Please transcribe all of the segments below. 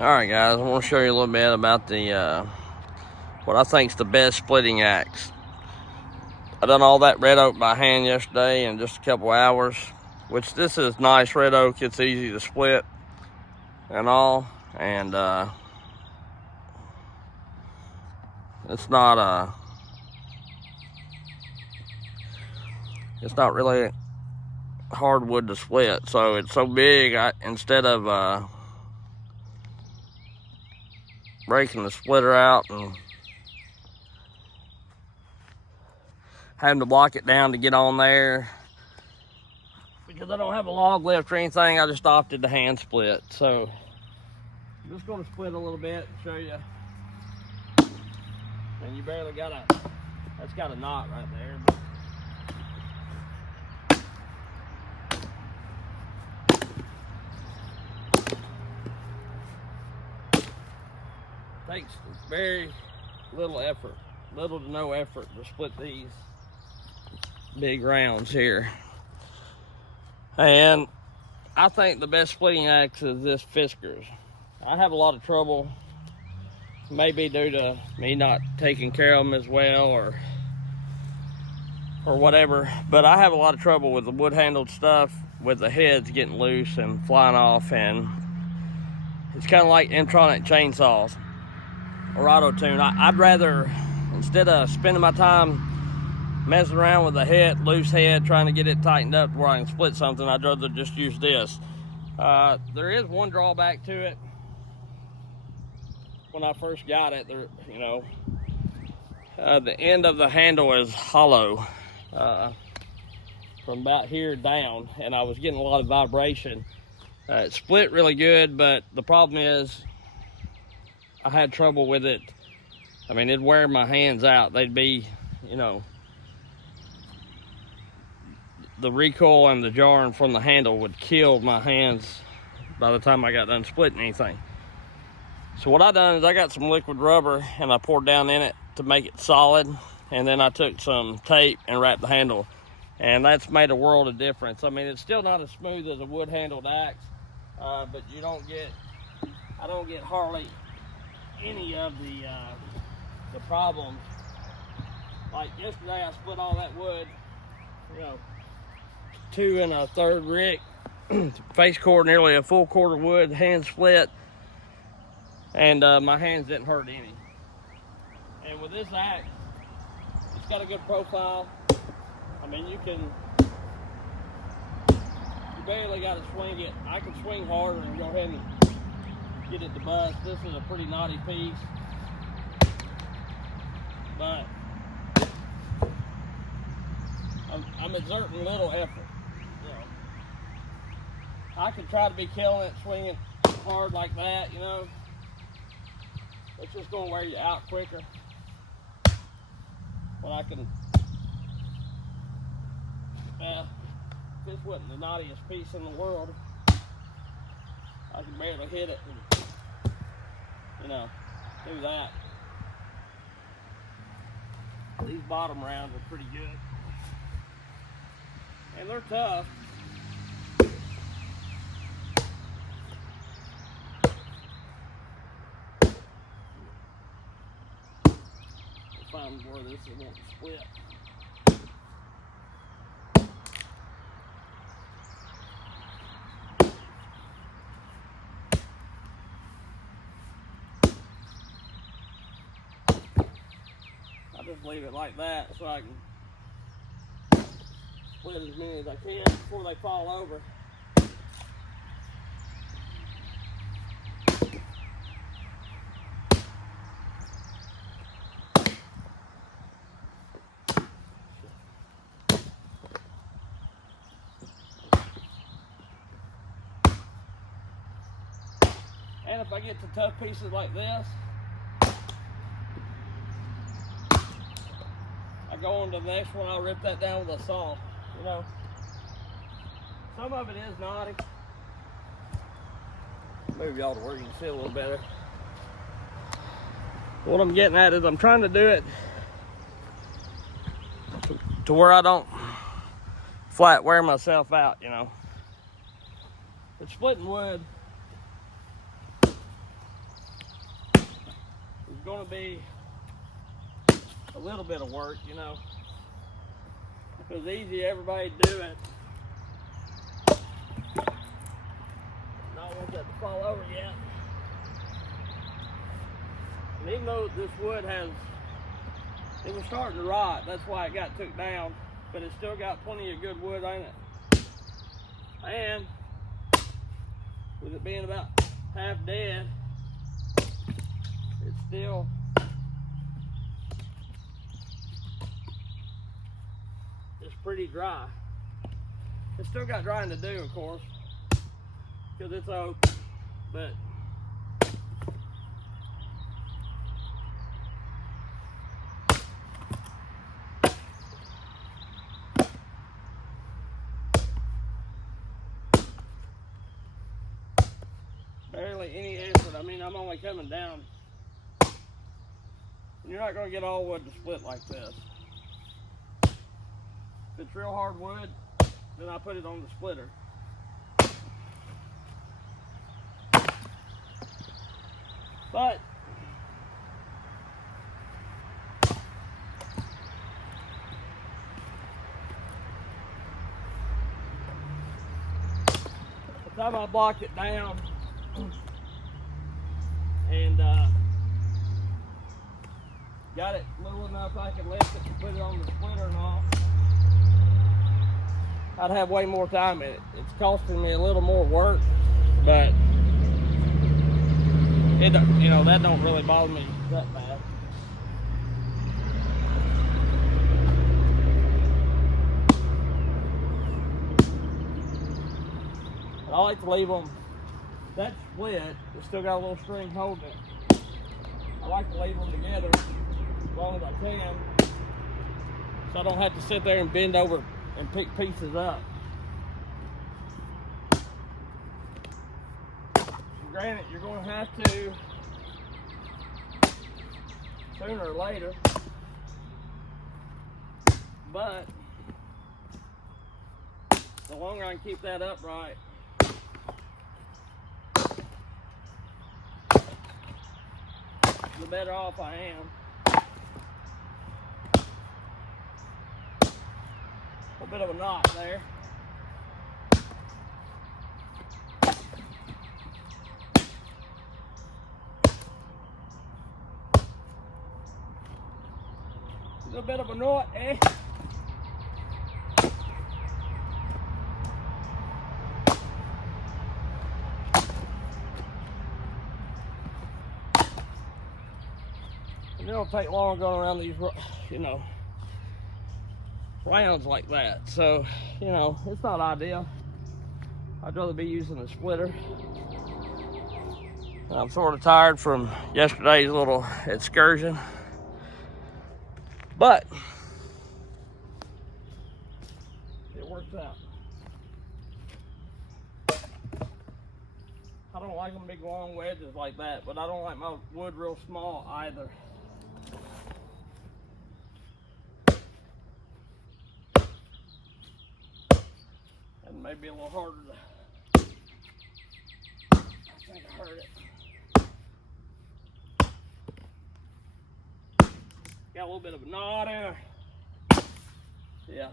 Alright guys, I want to show you a little bit about the what I think is the best splitting axe. I done all that red oak by hand yesterday in just a couple hours, which this is nice red oak. It's easy to split and all, and it's not really hardwood to split. So it's so big, instead of breaking the splitter out and having to block it down to get on there, because I don't have a log lift or anything, I just opted to hand split. So I'm just going to split a little bit and show you. And you barely got that's got a knot right there. Takes very little effort, little to no effort to split these big rounds here. And I think the best splitting axe is this Fiskars. I have a lot of trouble, maybe due to me not taking care of them as well or whatever, but I have a lot of trouble with the wood handled stuff, with the heads getting loose and flying off. And it's kind of like Intronic chainsaws or auto tune. I'd rather, instead of spending my time messing around with a loose head, trying to get it tightened up where I can split something, I'd rather just use this. There is one drawback to it. When I first got it, the end of the handle is hollow from about here down, and I was getting a lot of vibration. It split really good, but the problem is I had trouble with it. I mean, it'd wear my hands out. They'd be, the recoil and the jarring from the handle would kill my hands by the time I got done splitting anything. So what I done is I got some liquid rubber and I poured down in it to make it solid, and then I took some tape and wrapped the handle, and that's made a world of difference. I mean, it's still not as smooth as a wood handled axe, but I don't get hardly any of the problems. Like yesterday, I split all that wood, 2 1/3 rick, face cord, nearly a full cord of wood, hand split, and my hands didn't hurt any. And with this axe, it's got a good profile. I mean, you barely got to swing it. I can swing harder and go ahead and get it to bust. This is a pretty knotty piece, but I'm exerting little effort. I could try to be killing it, swinging hard like that, It's just going to wear you out quicker. When I can, if this wasn't the knottiest piece in the world, I could barely hit it and, do that. These bottom rounds are pretty good. And they're tough. We'll find where this won't split. I just leave it like that so I can split as many as I can before they fall over. And if I get to tough pieces like this, I go on to the next one. I'll rip that down with a saw. Some of it is knotty. Move y'all to where you can see a little better. What I'm getting at is I'm trying to do it to where I don't flat wear myself out, But splitting wood, going to be a little bit of work, you know. It's easy, everybody do it. Not want that to fall over yet. And even though this wood it was starting to rot, that's why it got took down, but it's still got plenty of good wood in it. And with it being about half dead, it's still pretty dry. It's still got drying to do, of course, because it's oak, but barely any effort. I mean, I'm only coming down. You're not going to get all wood to split like this. If it's real hard wood, then I put it on the splitter. But the time I blocked it down and got it little enough I could lift it and put it on the splitter and all, I'd have way more time in it. It's costing me a little more work, but it, you know, that don't really bother me that bad. I like to leave them, that split, it's still got a little string holding it. I like to leave them together as long as I can, so I don't have to sit there and bend over and pick pieces up. Granted, you're going to have to, sooner or later, but the longer I can keep that upright, the better off I am. A bit of a knot there. A little bit of a knot, eh? And it don't take long going around these, you know, rounds like that. So, you know, it's not ideal. I'd rather be using a splitter. And I'm sort of tired from yesterday's little excursion, but it works out. I don't like them big long wedges like that, but I don't like my wood real small either. And maybe a little harder to, I think I heard it. Got a little bit of a knot in her. Yeah.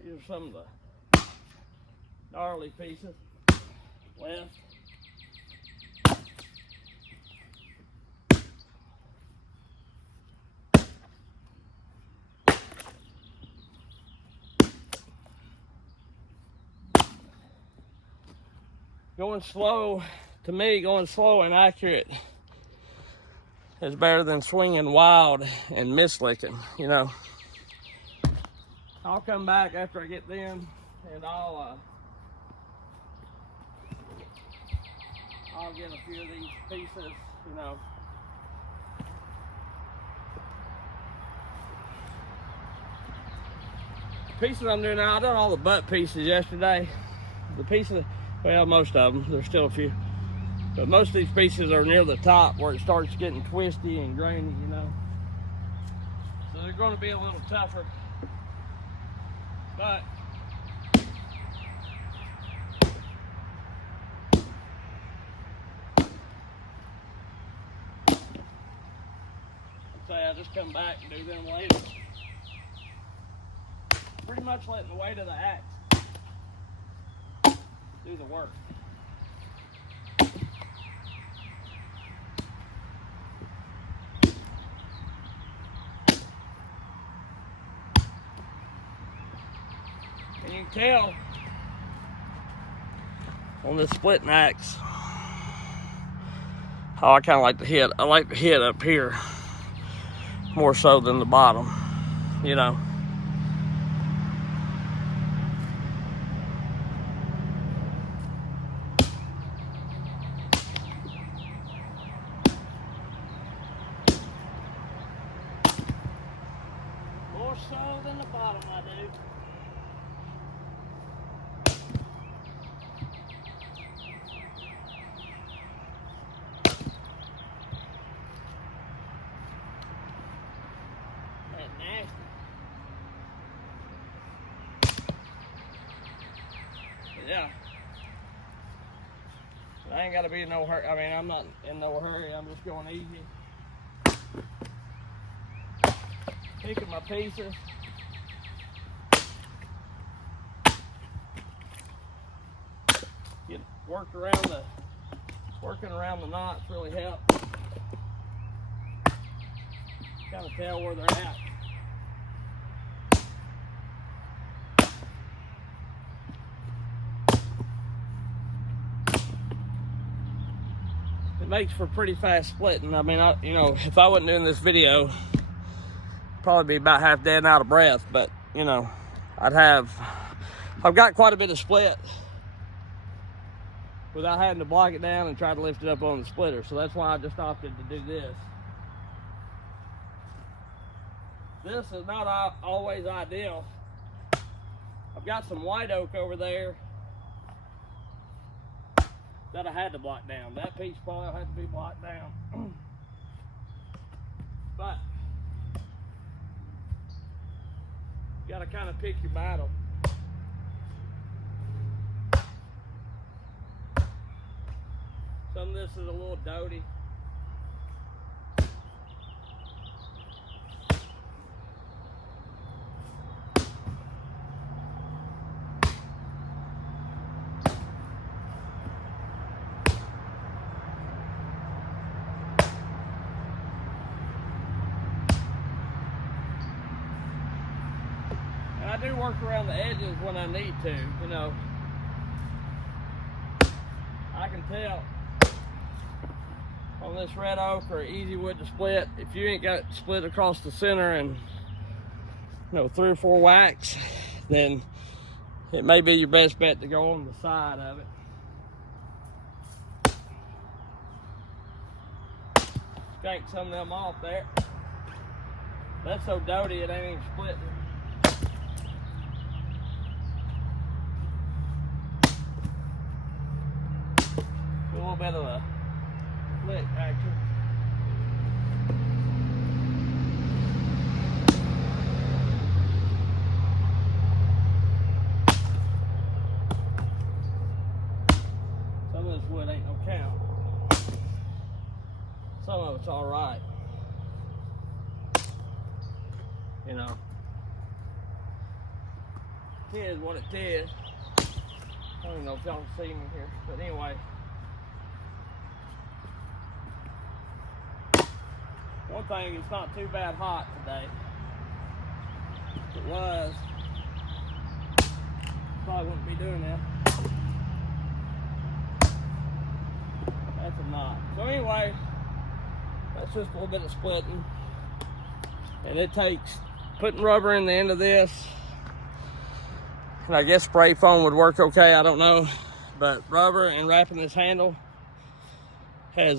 These are some of the gnarly pieces left. Going slow, to me, going slow and accurate is better than swinging wild and mislicking, you know. I'll come back after I get them and I'll get a few of these pieces, you know. Pieces I'm doing now, I done all the butt pieces yesterday. The pieces, well, most of them, there's still a few. But most of these pieces are near the top where it starts getting twisty and grainy, you know. So they're going to be a little tougher. But say, I just come back and do them later. Pretty much letting the weight of the axe do the work. And you can tell on this splitting axe how I kind of like to hit. I like to hit up here more so than the bottom, you know. More so than the bottom, I do. Yeah, I ain't got to be in no hurry. I mean, I'm not in no hurry. I'm just going easy. Picking my pieces. Get working around the knots really helps. Kind of tell where they're at. It makes for pretty fast splitting. I mean, you know, if I wasn't doing this video, I'd probably be about half dead and out of breath. But you know, I've got quite a bit of split without having to block it down and try to lift it up on the splitter. So that's why I just opted to do this. This is not always ideal. I've got some white oak over there that I had to block down. That piece probably had to be blocked down. But you gotta kind of pick your battle. Some of this is a little doty. I do work around the edges when I need to, you know. I can tell on this red oak or easy wood to split, if you ain't got it split across the center and, you know, 3 or 4 whacks, then it may be your best bet to go on the side of it. Skank some of them off there. That's so doty it ain't even splitting. A little bit of a flick action. Some of this wood ain't no count. Some of it's all right. You know, it is what it is. I don't even know if y'all can see me here, but anyway. One thing, it's not too bad hot today. If it was, probably wouldn't be doing that. That's a knot. So anyway, that's just a little bit of splitting. And it takes putting rubber in the end of this. And I guess spray foam would work okay, I don't know. But rubber and wrapping this handle has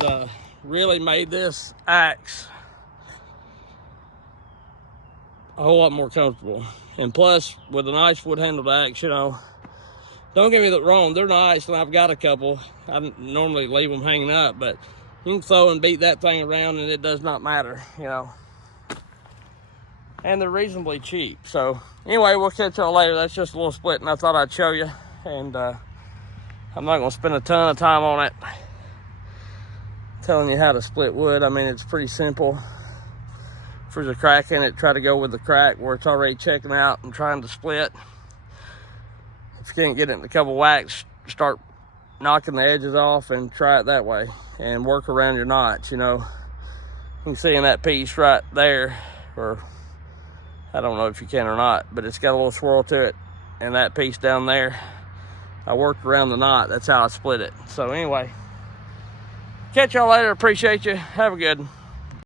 really made this axe a whole lot more comfortable. And plus, with a nice wood handled axe, you know, don't get me wrong, they're nice, and I've got a couple. I normally leave them hanging up, but you can throw and beat that thing around and it does not matter, you know. And they're reasonably cheap. So anyway, we'll catch y'all later. That's just a little split, and I thought I'd show you. And I'm not gonna spend a ton of time on it telling you how to split wood. I mean, it's pretty simple. there's a crack in it, try to go with the crack where it's already checking out and trying to split. If you can't get it in a couple whacks, start knocking the edges off and try it that way and work around your knots. You know, you can see in that piece right there, or I don't know if you can or not, but it's got a little swirl to it, and that piece down there, I worked around the knot. That's how I split it. So anyway, catch y'all later. Appreciate you. Have a good one.